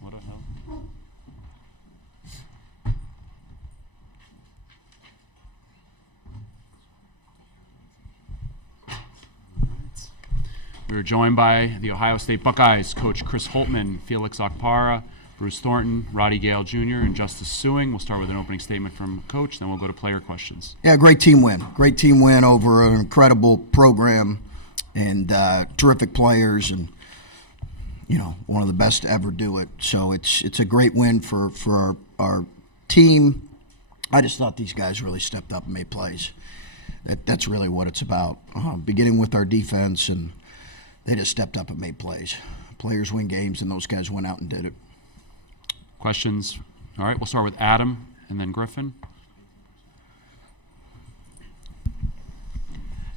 What the hell? We are joined by the Ohio State Buckeyes coach Chris Holtmann, Felix Okpara, Bruce Thornton, Roddy Gale Jr., and Justice Suing. We'll start with an opening statement from Coach, then we'll go to player questions. Yeah, great team win. Great team win over an incredible program and terrific players, and one of the best to ever do it. So it's a great win for our team. I just thought these guys really stepped up and made plays. That's really what it's about. Beginning with our defense, and they just stepped up and made plays. Players win games, and those guys went out and did it. Questions? All right, we'll start with Adam and then Griffin.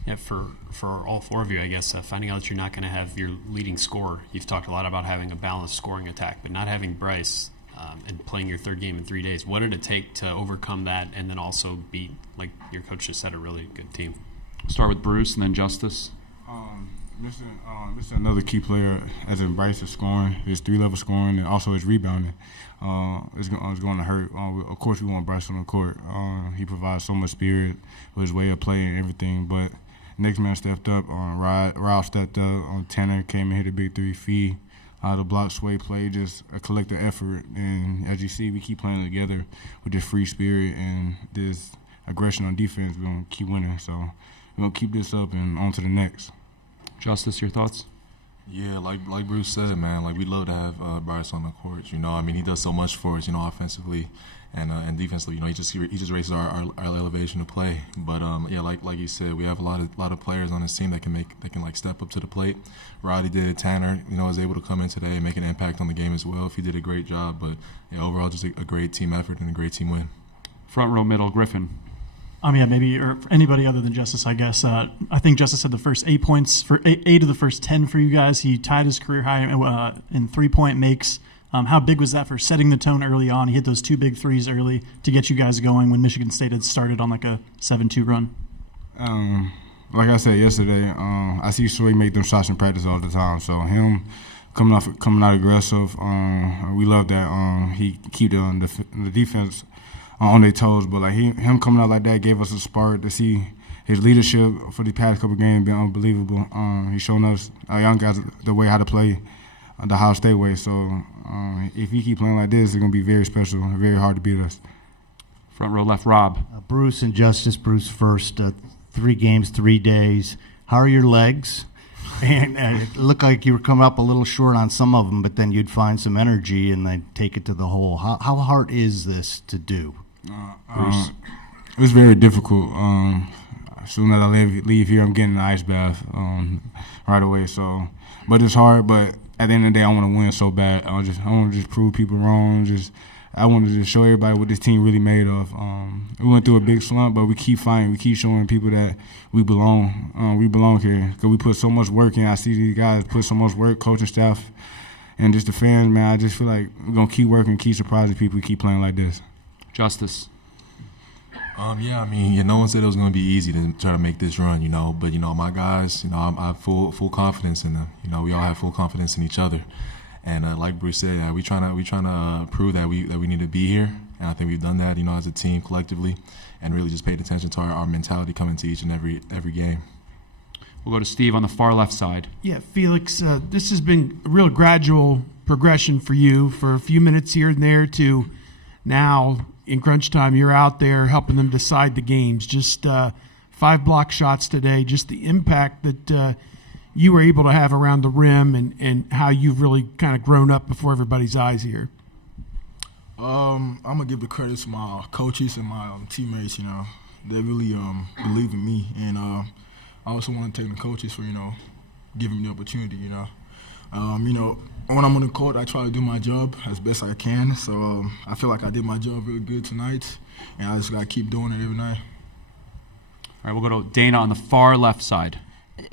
Yeah, for all four of you, I guess, finding out that you're not going to have your leading scorer. You've talked a lot about having a balanced scoring attack, but not having Bryce and playing your third game in 3 days. What did it take to overcome that and then also beat, like your coach just said, a really good team? Start with Bruce and then Justice. This is another key player, as in Bryce is scoring, his three-level scoring, and also his rebounding. It's going to hurt. Of course, we want Bryce on the court. He provides so much spirit with his way of playing and everything. But next man stepped up. Ralph stepped up. Tanner came and hit a big 3 feet. The block sway play, just a collective effort. And as you see, we keep playing together with this free spirit and this aggression on defense. We're going to keep winning. So we're going to keep this up and on to the next. Justice, your thoughts? Yeah, like Bruce said, man, like we'd love to have Bryce on the court. He does so much for us, offensively and defensively. He just raises our elevation to play. But like you said, we have a lot of players on this team that can step up to the plate. Roddy did. Tanner, was able to come in today and make an impact on the game as well. He did a great job. But overall, just a great team effort and a great team win. Front row, middle, Griffin. Maybe, or anybody other than Justice, I guess. I think Justice had the first 8 points for eight of the first 10 for you guys. He tied his career high in 3-point makes. How big was that for setting the tone early on? He hit those 2 big threes early to get you guys going when Michigan State had started on like a 7-2 run. Like I said yesterday, I see Sway make them shots in practice all the time. So him coming out aggressive, we love that. He keep the defense on their toes, but him coming out like that gave us a spark to see his leadership for the past couple games been unbelievable. He's shown us, our young guys, the way how to play the Ohio State way. So if he keep playing like this, it's going to be very special and very hard to beat us. Front row left, Rob. Bruce and Justice. Bruce first. 3 games, 3 days. How are your legs? And it looked like you were coming up a little short on some of them, but then you'd find some energy and then take it to the hole. How hard is this to do? It's very difficult. As soon as I leave here, I'm getting an ice bath right away. So, but it's hard. But at the end of the day, I want to win so bad. I want to just prove people wrong. I want to just show everybody what this team really made of. We went through a big slump, but we keep fighting. We keep showing people that we belong. We belong here because we put so much work in. I see these guys put so much work, coaching staff, and just the fans. Man, I just feel like we're gonna keep working, keep surprising people, keep playing like this. Justice. No one said it was going to be easy to try to make this run, But, my guys, I have full confidence in them. We all have full confidence in each other. And like Bruce said, we trying to prove that we need to be here. And I think we've done that, as a team collectively, and really just paid attention to our mentality coming to each and every game. We'll go to Steve on the far left side. Yeah, Felix, this has been a real gradual progression for you, for a few minutes here and there to now in crunch time you're out there helping them decide the games. Just 5 block shots today, just the impact that you were able to have around the rim and how you've really kind of grown up before everybody's eyes here. I'm going to give the credit to my coaches and my teammates, They really believe in me. And I also want to thank the coaches for, giving me the opportunity, When I'm on the court, I try to do my job as best I can. So I feel like I did my job really good tonight, and I just got to keep doing it every night. All right, we'll go to Dana on the far left side.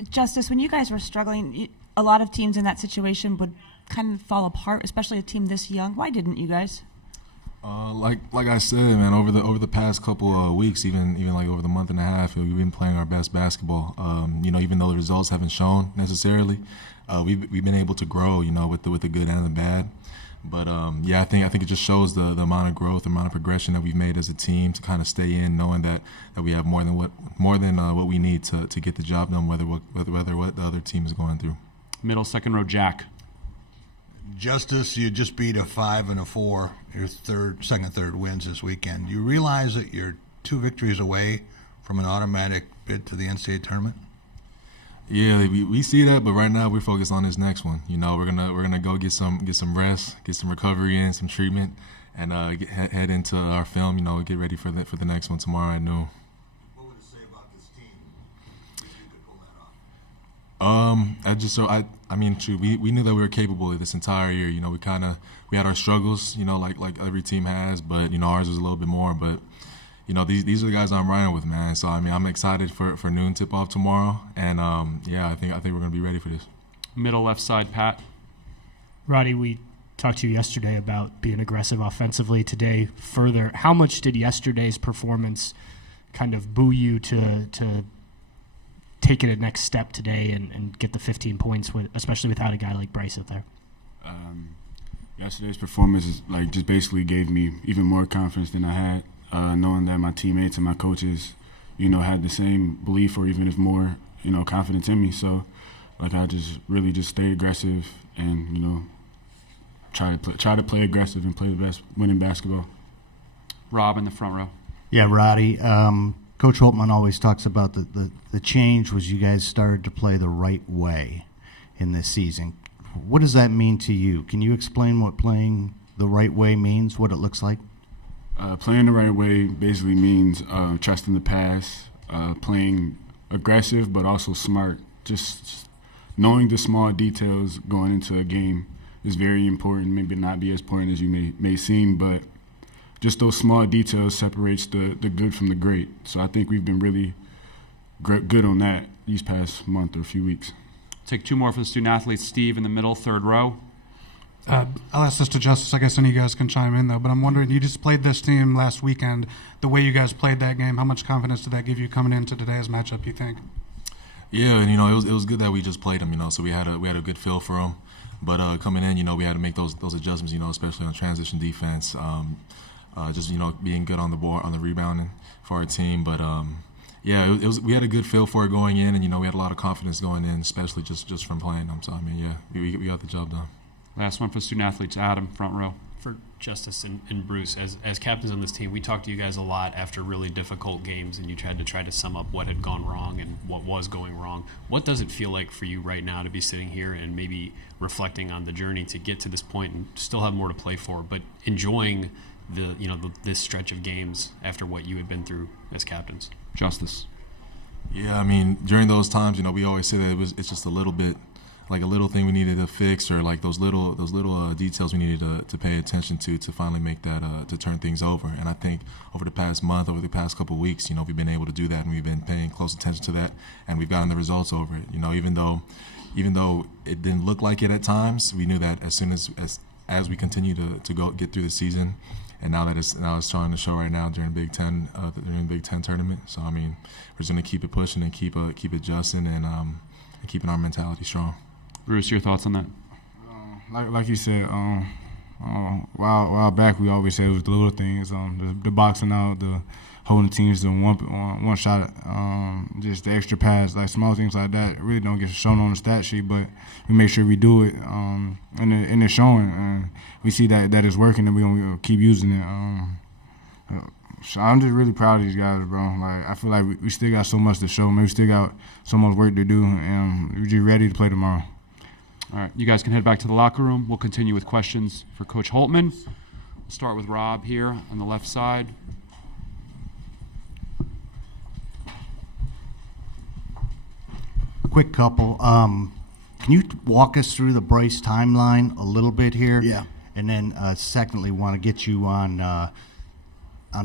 Justice, when you guys were struggling, a lot of teams in that situation would kind of fall apart, especially a team this young. Why didn't you guys? Like I said, man, over the past couple of weeks, even like over the month and a half, we've been playing our best basketball. Even though the results haven't shown necessarily, we've been able to grow, with the good and the bad. But I think it just shows the amount of growth, the amount of progression that we've made as a team to kind of stay in, knowing that we have more than what we need to get the job done, whether what the other team is going through. Middle, second row, Jack. Justice, you just beat a 5 and a 4, your second, third wins this weekend. You realize that you're 2 victories away from an automatic bid to the NCAA tournament? Yeah, we see that, but right now we're focused on this next one. We're gonna go get some rest, get some recovery in, some treatment, and head into our film. Get ready for the next one tomorrow at noon. What would it say about this team if you could pull that off? We knew that we were capable of this entire year. We had our struggles, like every team has, but ours was a little bit more. But these are the guys I'm riding with, man. So I'm excited for noon tip off tomorrow, and I think we're gonna be ready for this. Middle, left side, Pat. Roddy, we talked to you yesterday about being aggressive offensively. Today, further, how much did yesterday's performance kind of boo you to take it a next step today and get the 15 points, especially without a guy like Bryce out there? Yesterday's performance just basically gave me even more confidence than I had, knowing that my teammates and my coaches, had the same belief or even if more, confidence in me. So, I just really just stay aggressive and try to play aggressive and play the best winning basketball. Rob in the front row. Yeah, Roddy. Coach Holtmann always talks about the change was you guys started to play the right way in this season. What does that mean to you? Can you explain what playing the right way means, what it looks like? Playing the right way basically means trusting the pass, playing aggressive but also smart. Just knowing the small details going into a game is very important. Maybe not be as important as you may seem, but just those small details separates the good from the great. So I think we've been really good on that these past month or a few weeks. Take 2 more for the student athletes. Steve in the middle, third row. I'll ask this to Justice. I guess any of you guys can chime in, though. But I'm wondering, you just played this team last weekend. The way you guys played that game, how much confidence did that give you coming into today's matchup, you think? Yeah, and it was good that we just played them. So we had a good feel for them. But coming in, we had to make those adjustments. Especially on transition defense. Just being good on the board, on the rebounding for our team. But it was we had a good feel for it going in, and we had a lot of confidence going in, especially just from playing them. So we got the job done. Last one for student athletes. Adam, front row. For Justice and Bruce, as captains on this team, we talked to you guys a lot after really difficult games, and you tried to try to sum up what had gone wrong and what was going wrong. What does it feel like for you right now to be sitting here and maybe reflecting on the journey to get to this point and still have more to play for, but enjoying this stretch of games after what you had been through as captains? Justice. Yeah, during those times, we always say that it's just a little bit, like a little thing we needed to fix, or like those little details we needed to pay attention to finally make that to turn things over. And I think over the past month, over the past couple of weeks, we've been able to do that, and we've been paying close attention to that, and we've gotten the results over it. Even though it didn't look like it at times, we knew that as soon as we continue to go get through the season. And now it's starting to show right now during Big Ten tournament. So we're just gonna keep it pushing and keep adjusting and keeping our mentality strong. Bruce, your thoughts on that? Like you said, while back we always said it was the little things, the boxing out, the holding teams to one shot, just the extra pass, like small things like that really don't get shown on the stat sheet, but we make sure we do it, and it's showing. We see that it's working, and we're gonna keep using it. So I'm just really proud of these guys, bro. I feel like we still got so much to show. Maybe we still got so much work to do, and we're just ready to play tomorrow. All right, you guys can head back to the locker room. We'll continue with questions for Coach Holtmann. We'll start with Rob here on the left side. Quick couple. Can you walk us through the Bryce timeline a little bit here? Yeah. And then, secondly, want to get you on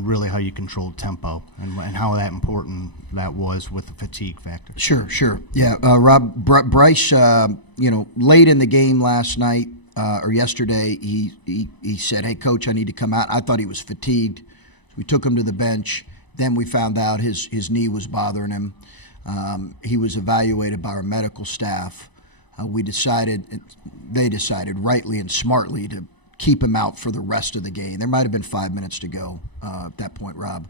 really how you controlled tempo and how that important that was with the fatigue factor. Sure. Yeah, Rob, Bryce, late in the game last night or yesterday, he said, "Hey, Coach, I need to come out." I thought he was fatigued. We took him to the bench. Then we found out his knee was bothering him. He was evaluated by our medical staff. they decided rightly and smartly to keep him out for the rest of the game. There might have been 5 minutes to go at that point, Rob.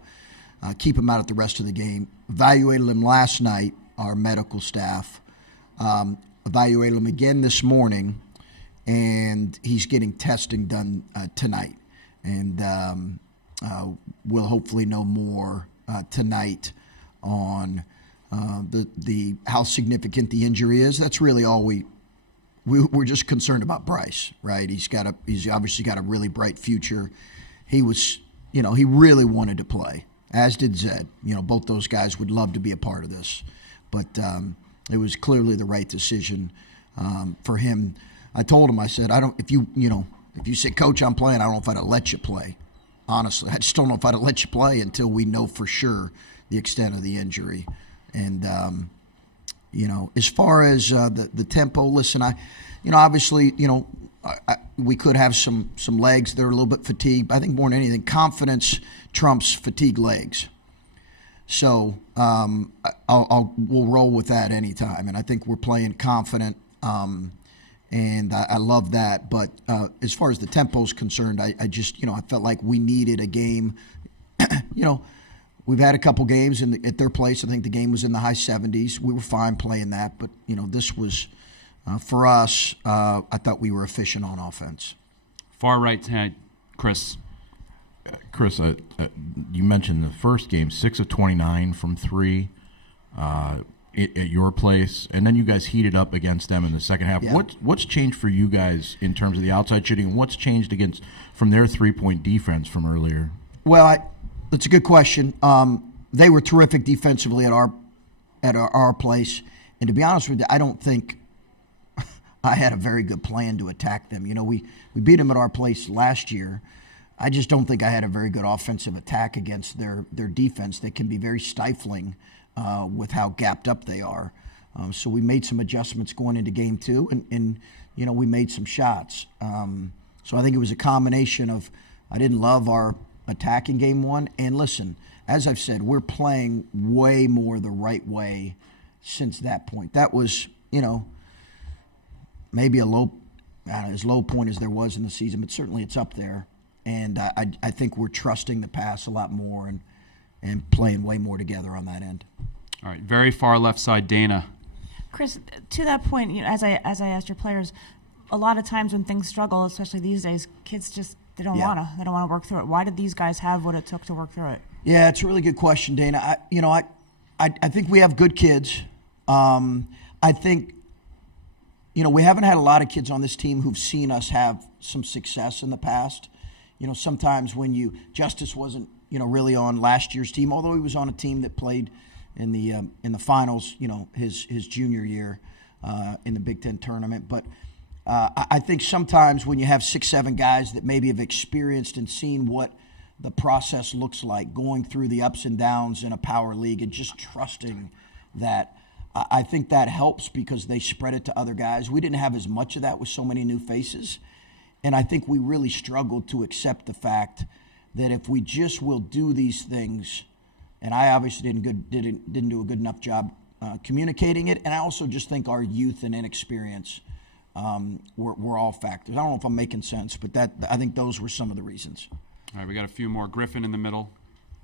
Keep him out at the rest of the game. Evaluated him last night, our medical staff. Evaluated him again this morning, and he's getting testing done tonight. And we'll hopefully know more tonight on the how significant the injury is. That's really all we're just concerned about Bryce, right? He's obviously got a really bright future. He was, he really wanted to play, as did Zed. Both those guys would love to be a part of this, but it was clearly the right decision for him. I told him, I said, if you say, Coach, I'm playing, I don't know if I'd have let you play. Honestly, I just don't know if I'd have let you play until we know for sure the extent of the injury. And as far as the tempo, listen, obviously, we could have some legs that are a little bit fatigued. I think more than anything, confidence trumps fatigue legs. So we'll roll with that anytime. And I think we're playing confident, and I love that. But as far as the tempo is concerned, I just, I felt like we needed a game, We've had a couple games at their place. I think the game was in the high 70s. We were fine playing that, but this was for us. I thought we were efficient on offense. Far right hand, Chris. Chris, you mentioned the first game, 6 of 29 from 3 at your place, and then you guys heated up against them in the second half. Yeah. What's changed for you guys in terms of the outside shooting, and what's changed from their 3-point defense from earlier? Well, that's a good question. They were terrific defensively at our place, and to be honest with you, I don't think I had a very good plan to attack them. We beat them at our place last year. I just don't think I had a very good offensive attack against their defense. They can be very stifling with how gapped up they are. So we made some adjustments going into game 2, and we made some shots. So I think it was a combination of I didn't love our attack in game 1. And listen, as I've said, we're playing way more the right way since that point. That was, maybe as low point as there was in the season, but certainly it's up there. And I think we're trusting the pass a lot more and playing way more together on that end. All right, very far left side, Dana. Chris, to that point, as I asked your players, a lot of times when things struggle, especially these days, kids just they don't want to work through it. Why did these guys have what it took to work through it? Yeah, it's a really good question, Dana. I think we have good kids. I think we haven't had a lot of kids on this team who've seen us have some success in the past. Sometimes when Justice wasn't really on last year's team, although he was on a team that played in the finals, his junior year in the Big Ten tournament. But I think sometimes when you have 6-7 guys that maybe have experienced and seen what the process looks like, going through the ups and downs in a power league and just trusting that, I think that helps because they spread it to other guys. We didn't have as much of that with so many new faces. And I think we really struggled to accept the fact that if we just will do these things, and I obviously didn't do a good enough job communicating it, and I also just think our youth and inexperience were all factors. I don't know if I'm making sense, but I think those were some of the reasons. All right, we got a few more. Griffin in the middle.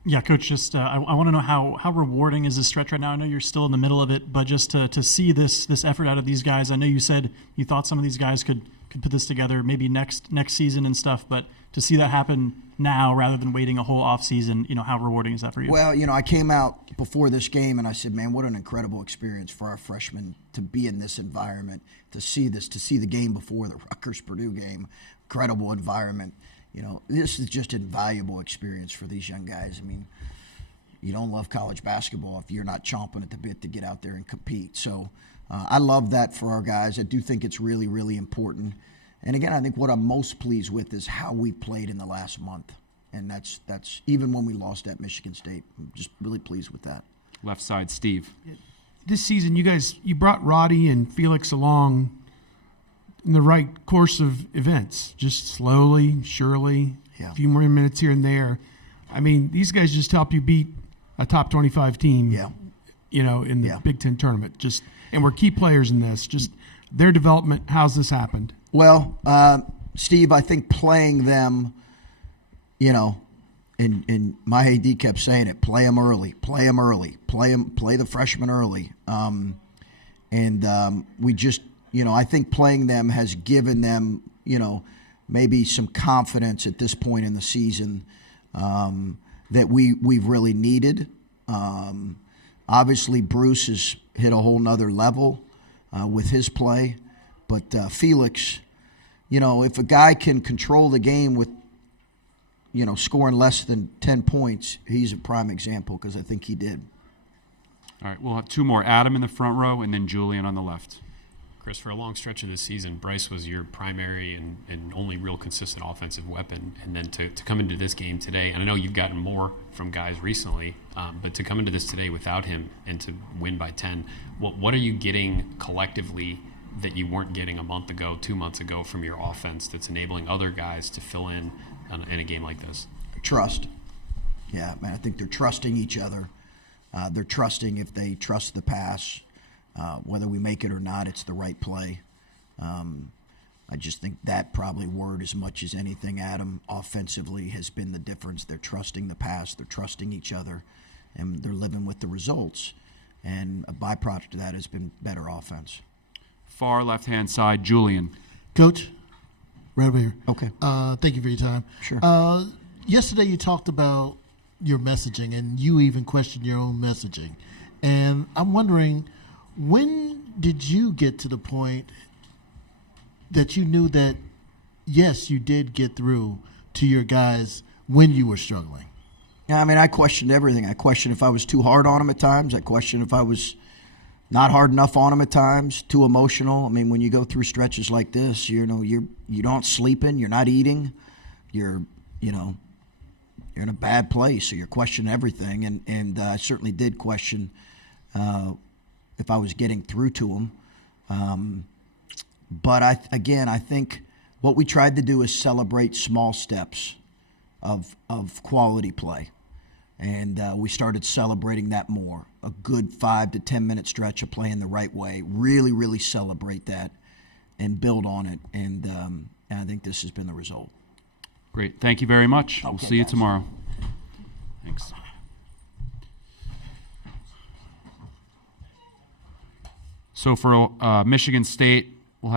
Yeah, Coach, just I want to know how rewarding is this stretch right now? I know you're still in the middle of it, but just to see this effort out of these guys. I know you said you thought some of these guys could put this together maybe next season and stuff, but to see that happen now rather than waiting a whole off season, how rewarding is that for you? Well, I came out before this game and I said, man, what an incredible experience for our freshmen to be in this environment, to see the game before the Rutgers-Purdue game. Incredible environment. This is just an invaluable experience for these young guys. I mean, you don't love college basketball if you're not chomping at the bit to get out there and compete. So I love that for our guys. I do think it's really, really important. And again, I think what I'm most pleased with is how we played in the last month. And that's even when we lost at Michigan State. I'm just really pleased with that. Left side, Steve. This season, you brought Roddy and Felix along in the right course of events, just slowly, surely, a few more minutes here and there. I mean, these guys just help you beat a top 25 team, in the Big Ten tournament. And we're key players in this. their development. How's this happened? Well, Steve, I think playing them, and my AD kept saying it, play them early, play the freshmen early. We just, I think playing them has given them, maybe some confidence at this point in the season that we've really needed. Obviously, Bruce has hit a whole nother level with his play. But Felix, if a guy can control the game with, scoring less than 10 points, he's a prime example because I think he did. All right, we'll have two more. Adam in the front row and then Julian on the left. Chris, for a long stretch of this season, Bryce was your primary and only real consistent offensive weapon. And then to come into this game today, and I know you've gotten more from guys recently, but to come into this today without him and to win by 10, what are you getting collectively that you weren't getting a month ago, 2 months ago from your offense that's enabling other guys to fill in a game like this? Trust. Yeah, man, I think they're trusting each other. They're trusting if they trust the pass. Whether we make it or not, it's the right play. I just think that probably word as much as anything, Adam, offensively has been the difference. They're trusting the pass, they're trusting each other, and they're living with the results. And a byproduct of that has been better offense. Far left-hand side, Julian. Coach, right over here. Okay. Thank you for your time. Sure. Yesterday you talked about your messaging, and you even questioned your own messaging. And I'm wondering, when did you get to the point that you knew that, yes, you did get through to your guys when you were struggling? Yeah, I mean, I questioned everything. I questioned if I was too hard on them at times. I questioned if I was not hard enough on them at times, too emotional. I mean, when you go through stretches like this, you don't sleeping, you're not eating, you're in a bad place, so you're questioning everything. And I certainly did question if I was getting through to them. But I think what we tried to do is celebrate small steps of quality play. And we started celebrating that more. A good 5 to 10 minute stretch of playing the right way. Really, really celebrate that and build on it. And I think this has been the result. Great. Thank you very much. We'll see you tomorrow. Thanks. So for Michigan State,